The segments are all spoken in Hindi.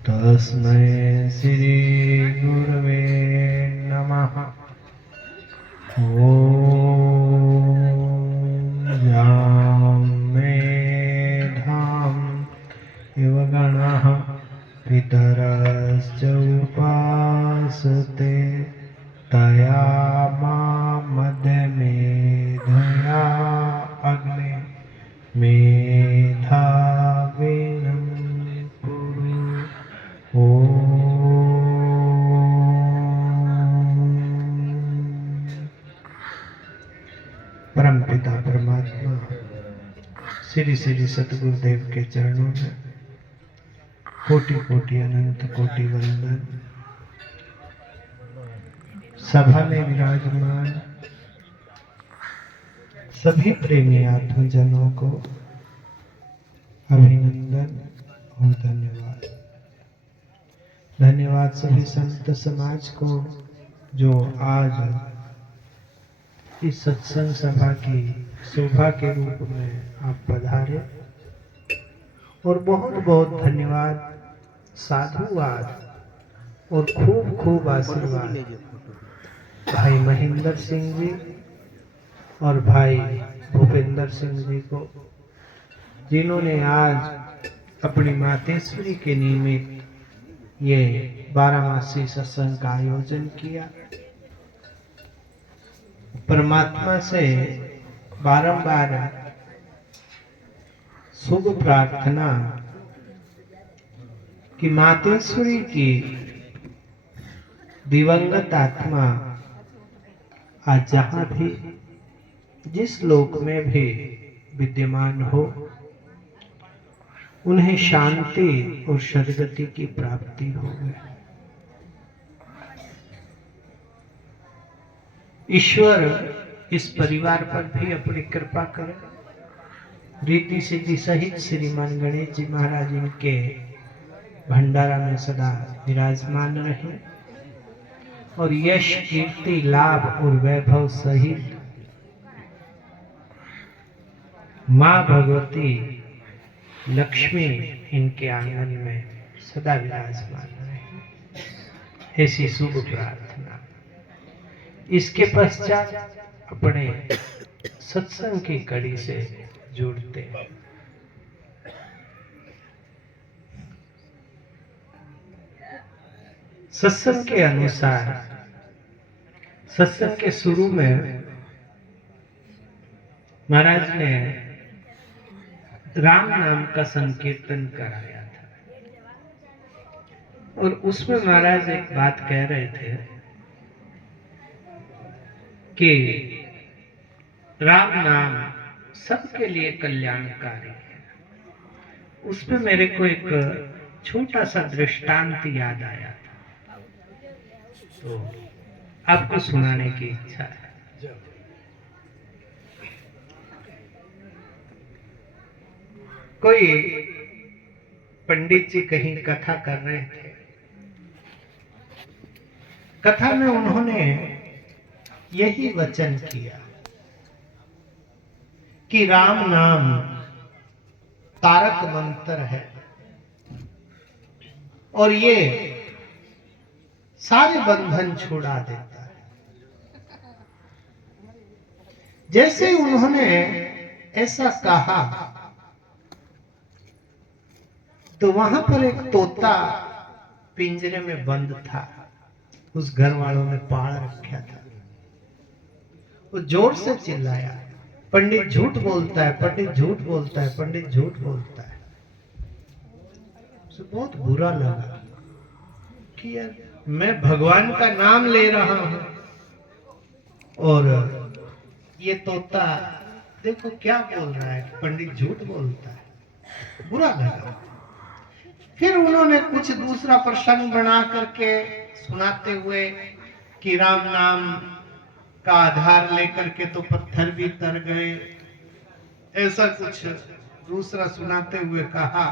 तस्मै श्री गुरवे नमः। ॐ यां मेधाम् इव गणः पितरश्च उपासते तया मामदमेधया अग्ने मेधाविनं कुरु। परम पिता परमात्मा श्री श्री सतगुरुदेव के चरणों में कोटि कोटि अनंत कोटि वंदन। सभा में विराजमान सभी प्रेमी आत्मजनों को अभिनंदन और धन्यवाद। धन्यवाद सभी संत समाज को जो आज इस सत्संग सभा की शोभा के रूप में आप पधारे, और बहुत बहुत धन्यवाद, साधुवाद और खूब खूब आशीर्वाद भाई महेंद्र सिंह जी और भाई भूपेंद्र सिंह जी को, जिन्होंने आज अपनी मातेश्वरी के निमित्त ये 12 मासी सत्संग का आयोजन किया। परमात्मा से बारंबार शुभ प्रार्थना कि मातेश्वरी की दिवंगत आत्मा आज जहां भी जिस लोक में भी विद्यमान हो, उन्हें शांति और सद्गति की प्राप्ति हो। ईश्वर इस परिवार पर भी अपनी कृपा करे। रीति सिद्धि सहित श्रीमान गणेश जी महाराज इनके भंडारा में सदा विराजमान रहे, और यश कीर्ति लाभ और वैभव सहित मां भगवती लक्ष्मी इनके आंगन में सदा विराजमान रहे, ऐसी शुभ प्रार्थना। इसके पश्चात अपने सत्संग की कड़ी से जुड़ते हैं। सत्संग के अनुसार सत्संग के शुरू में महाराज ने राम नाम का संकीर्तन कराया था, और उसमें महाराज एक बात कह रहे थे कि राम नाम सबके लिए कल्याणकारी है। उसमें मेरे को एक छोटा सा दृष्टांत याद आया था, तो आपको सुनाने की इच्छा है। कोई पंडित जी कहीं कथा कर रहे थे। कथा में उन्होंने यही वचन किया कि राम नाम तारक मंत्र है, और ये सारे बंधन छुड़ा देता है। जैसे उन्होंने ऐसा कहा तो वहां पर एक तोता पिंजरे में बंद था, उस घर वालों ने पाल रखा था। वो जोर से चिल्लाया, पंडित झूठ बोलता है, पंडित झूठ बोलता है, पंडित झूठ बोलता है। उसे बहुत बुरा लगा कि यार मैं भगवान का नाम ले रहा हूं और ये तोता देखो क्या बोल रहा है, पंडित झूठ बोलता है। बुरा लगा। फिर उन्होंने कुछ दूसरा प्रसंग बना करके सुनाते हुए कि राम नाम का आधार लेकर के तो पत्थर भी तर गए, ऐसा कुछ दूसरा सुनाते हुए कहा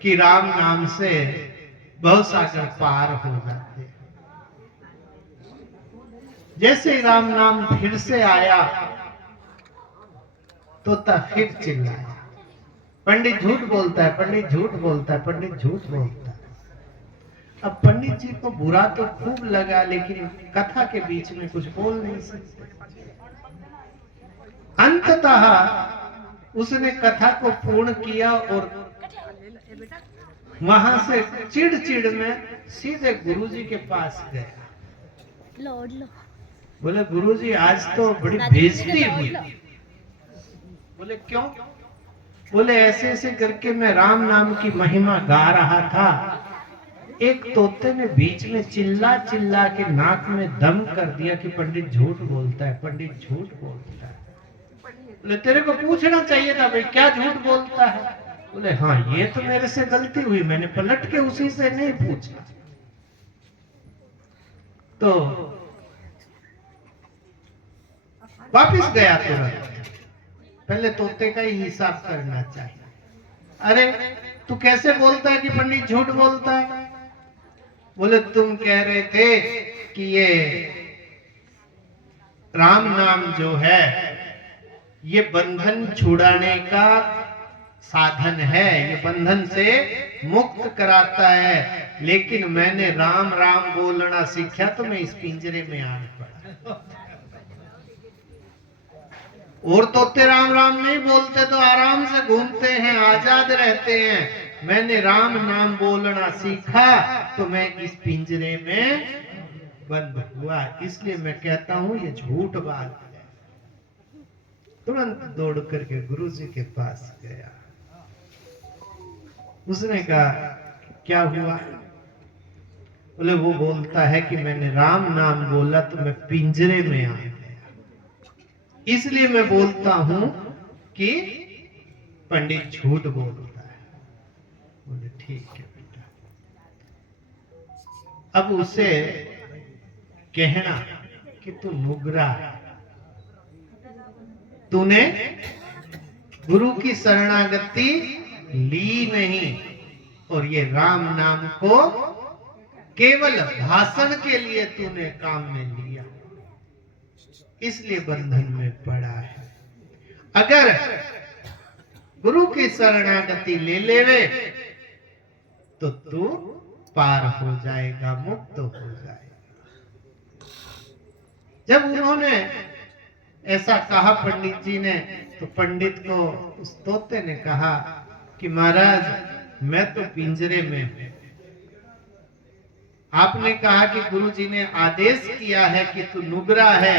कि राम नाम से बहुत सागर पार हो जाते। जैसे ही राम नाम फिर से आया तोता फिर चिल्लाया, पंडित झूठ बोलता है, पंडित झूठ बोलता है, पंडित झूठ बोलता है। अब पंडित जी को बुरा तो खूब लगा, लेकिन कथा के बीच में कुछ बोल नहीं सकते। अंततः उसने कथा को पूर्ण किया और वहां से चिड़ में सीधे गुरुजी के पास गया। बोले गुरुजी आज तो बड़ी बेइज्जती हुई। बोले क्यों? बोले ऐसे ऐसे करके मैं राम नाम की महिमा गा रहा था, एक तोते ने बीच में चिल्ला चिल्ला के नाक में दम कर दिया कि पंडित झूठ बोलता है, पंडित झूठ बोलता है। बोले तेरे को पूछना चाहिए था भाई क्या झूठ बोलता है। बोले हाँ ये तो मेरे से गलती हुई, मैंने पलट के उसी से नहीं पूछा। तो वापिस गया तुरंत। पहले तोते का ही हिसाब करना चाहिए। अरे तू कैसे बोलता है कि पंडित झूठ बोलता है? बोले तुम कह रहे थे कि ये राम नाम जो है ये बंधन छुड़ाने का साधन है, ये बंधन से मुक्त कराता है, लेकिन मैंने राम राम बोलना सीखा तो मैं इस पिंजरे में आ पड़ा। और तोते राम राम नहीं बोलते तो आराम से घूमते हैं, आजाद रहते हैं। मैंने राम नाम बोलना सीखा तो मैं इस पिंजरे में बंद हुआ, इसलिए मैं कहता हूं ये झूठ बात है। तुरंत दौड़ करके गुरुजी के पास गया। उसने कहा क्या हुआ? बोले वो बोलता है कि मैंने राम नाम बोला तो मैं पिंजरे में आ गया, इसलिए मैं बोलता हूं कि पंडित झूठ बोलता है। बोले ठीक है बेटा। अब उसे कहना कि तू नुगरा है, तूने गुरु की शरणागति ली नहीं, और ये राम नाम को केवल भाषण के लिए तूने काम में लिया, इसलिए बंधन में पड़ा है। अगर गुरु की शरणागति ले लेवे तो तू पार हो जाएगा, मुक्त हो जाएगा। जब उन्होंने ऐसा कहा पंडित जी ने, तो पंडित को उस तोते ने कहा कि महाराज मैं तो पिंजरे में हूं, आपने कहा कि गुरु जी ने आदेश किया है कि तू नुगरा है,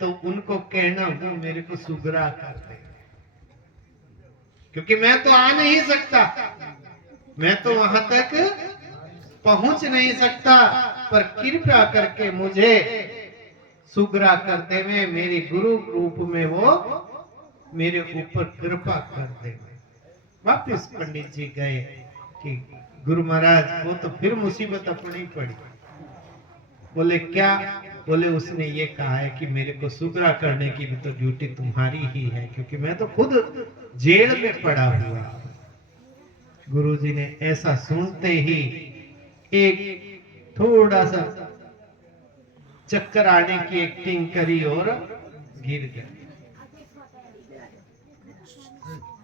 तो उनको कहना वो मेरे को सुगरा कर दे, क्योंकि मैं तो आ नहीं सकता, मैं तो वहां तक पहुंच नहीं सकता, पर कृपया करके मुझे सुगरा कर देवे, मेरे गुरु रूप में वो मेरे ऊपर कृपा कर देवे। वापिस पंडित जी गए कि गुरु महाराज वो तो फिर मुसीबत अपनी पड़ी। बोले क्या? बोले उसने ये कहा है कि मेरे को सुगरा करने की भी तो ड्यूटी तुम्हारी ही है, क्योंकि मैं तो खुद जेल में पड़ा हुआ। गुरुजी ने ऐसा सुनते ही एक थोड़ा सा चक्कर आने की एक्टिंग करी और गिर गए।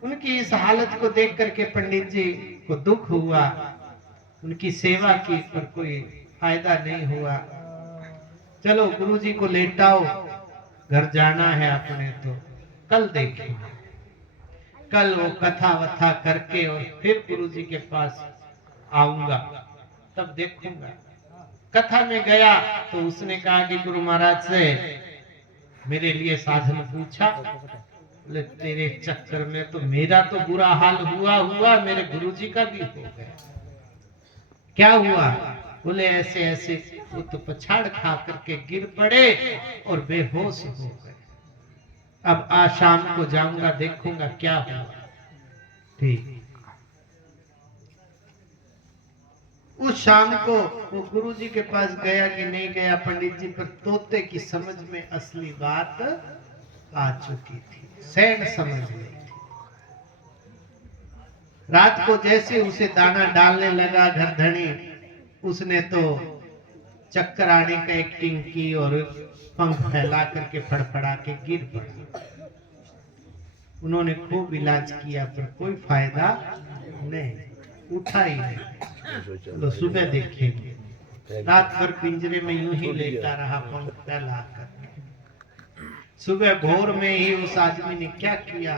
उनकी इस हालत को देख करके पंडित जी को दुख हुआ, उनकी सेवा की पर कोई फायदा नहीं हुआ। चलो गुरुजी को लेटाओ, घर जाना है अपने, तो कल देखेंगे। कल वो कथा वथा करके और फिर गुरुजी के पास आऊंगा, तब देखूंगा। कथा में गया तो उसने कहा कि गुरु महाराज से मेरे लिए साधन पूछा। बोले तेरे चक्कर में तो मेरा तो बुरा हाल हुआ, मेरे गुरुजी का भी हो गया। क्या हुआ? बोले ऐसे ऐसे वो तो पछाड़ खा करके गिर पड़े और बेहोश हो गए। अब आज शाम को जाऊंगा, देखूंगा क्या हुआ। ठीक। उस शाम को वो गुरुजी के पास गया कि नहीं गया पंडित जी, पर तोते की समझ में असली बात आ चुकी थी, सैन समझ गई थी। रात को जैसे उसे दाना डालने लगा घरधनी, उसने तो चक्कर आने का एक्टिंग की और पंख फैला करके फड़फड़ा के गिर पड़ा। उन्होंने खूब इलाज किया पर कोई फायदा नहीं, उठा ही नहीं। तो सुबह देखेंगे। रात भर पिंजरे में यूं ही लेटा रहा, पंख फैलाकर। सुबह भोर में ही उस आदमी ने क्या किया,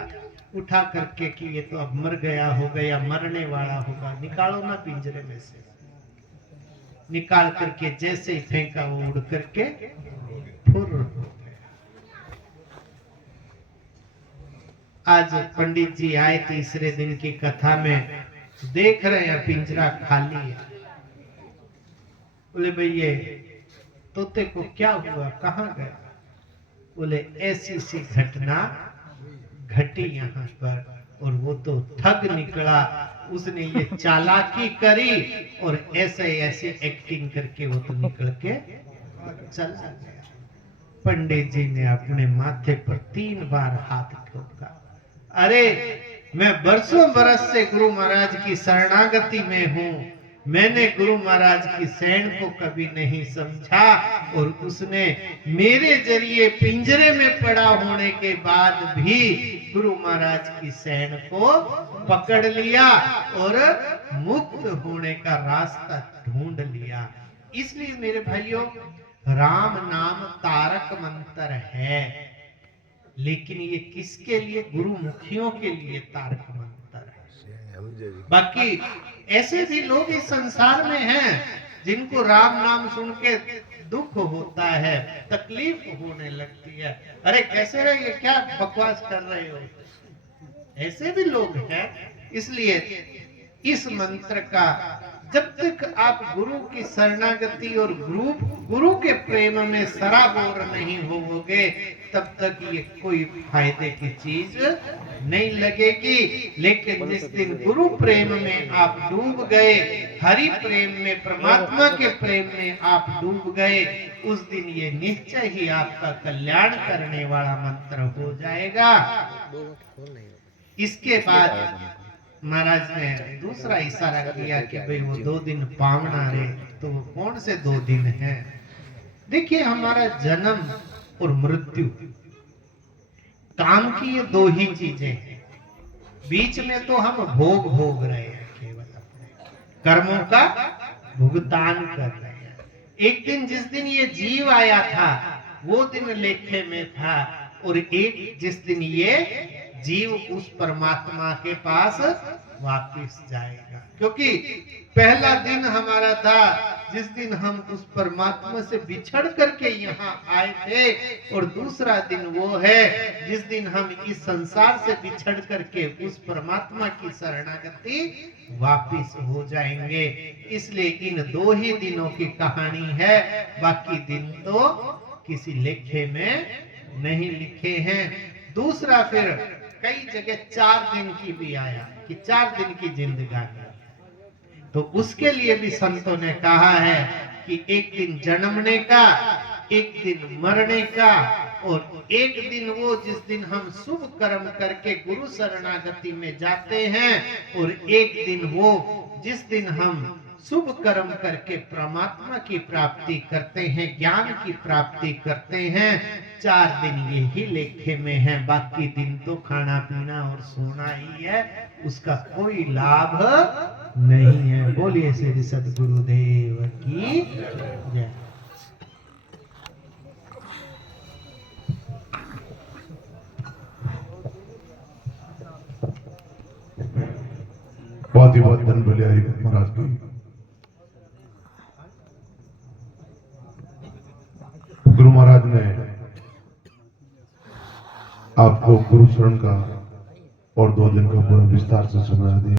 उठा करके कि ये तो अब मर गया होगा या मरने वाला होगा, निकालो ना पिंजरे में से। निकाल करके जैसे ही फेंका वो उड़ करके फुर हो गया। आज पंडित जी आए तीसरे दिन की कथा में, देख रहे हैं पिंजरा खाली है। बोले भाई ये तोते को क्या हुआ, कहाँ गया? बोले ऐसी सी घटना घटी यहाँ पर, और वो तो ठग निकला। उसने ये चालाकी करी और ऐसे ऐसे एक्टिंग करके वो तो निकल के चला गया। पंडित जी ने अपने माथे पर 3 बार हाथ ठोका। अरे मैं बरसों बरस से गुरु महाराज की शरणागति में हूँ, मैंने गुरु महाराज की शरण को कभी नहीं समझा, और उसने मेरे जरिए पिंजरे में पड़ा होने के बाद भी गुरु महाराज की शरण को पकड़ लिया और मुक्त होने का रास्ता ढूंढ लिया। इसलिए मेरे भाइयों, राम नाम तारक मंत्र है, लेकिन ये किसके लिए? गुरुमुखियों के लिए तारक मंत्र है। बाकी ऐसे भी लोग इस संसार में हैं जिनको राम नाम सुन के दुख होता है, तकलीफ होने लगती है। अरे कैसे रहे, ये क्या बकवास कर रहे हो? ऐसे भी लोग हैं। इसलिए इस मंत्र का जब तक आप गुरु की शरणागति और गुरु के प्रेम में सराबोर नहीं होवोगे, तब तक ये कोई फायदे की चीज नहीं लगेगी। लेकिन जिस दिन गुरु प्रेम में आप डूब गए, हरि प्रेम में, परमात्मा के प्रेम में आप डूब गए, उस दिन ये निश्चय ही आपका कल्याण करने वाला मंत्र हो जाएगा। इसके बाद महाराज ने दूसरा इशारा किया कि भाई वो 2 दिन पावना रे। तो वो कौन से 2 दिन हैं? देखिए, हमारा जन्म और मृत्यु, काम की ये 2 ही चीजें हैं। बीच में तो हम भोग रहे हैं, केवल अपने कर्मों का भुगतान कर रहे हैं। एक दिन जिस दिन ये जीव आया था वो दिन लेखे में था, और एक जिस दिन ये जीव उस परमात्मा के पास वापिस जाएगा। क्योंकि पहला दिन हमारा था जिस दिन हम उस परमात्मा से बिछड़ करके यहाँ आए थे, और दूसरा दिन वो है जिस दिन हम इस संसार से बिछड़ करके उस परमात्मा की शरणागति वापिस हो जाएंगे। इसलिए इन 2 ही दिनों की कहानी है, बाकी दिन तो किसी लेखे में नहीं लिखे हैं। दूसरा फिर कई जगह 4 दिन की भी आया कि 4 दिन की जिंदगानी, तो उसके लिए भी संतों ने कहा है कि एक दिन जन्मने का, एक दिन मरने का, और एक दिन वो जिस दिन हम शुभ कर्म करके गुरु शरणागति में जाते हैं, और एक दिन वो जिस दिन हम शुभ कर्म करके परमात्मा की प्राप्ति करते हैं, ज्ञान की प्राप्ति करते हैं। 4 दिन यही लेखे में है, बाकी दिन तो खाना पीना और सोना ही है, उसका कोई लाभ नहीं है। बोलिए श्री सद्गुरुदेव की जय। बहुत ही बहुत धन भले हरि महाराज की। गुरु महाराज ने आपको गुरु शरण का और 2 दिन का पूरा विस्तार से समझा दिया।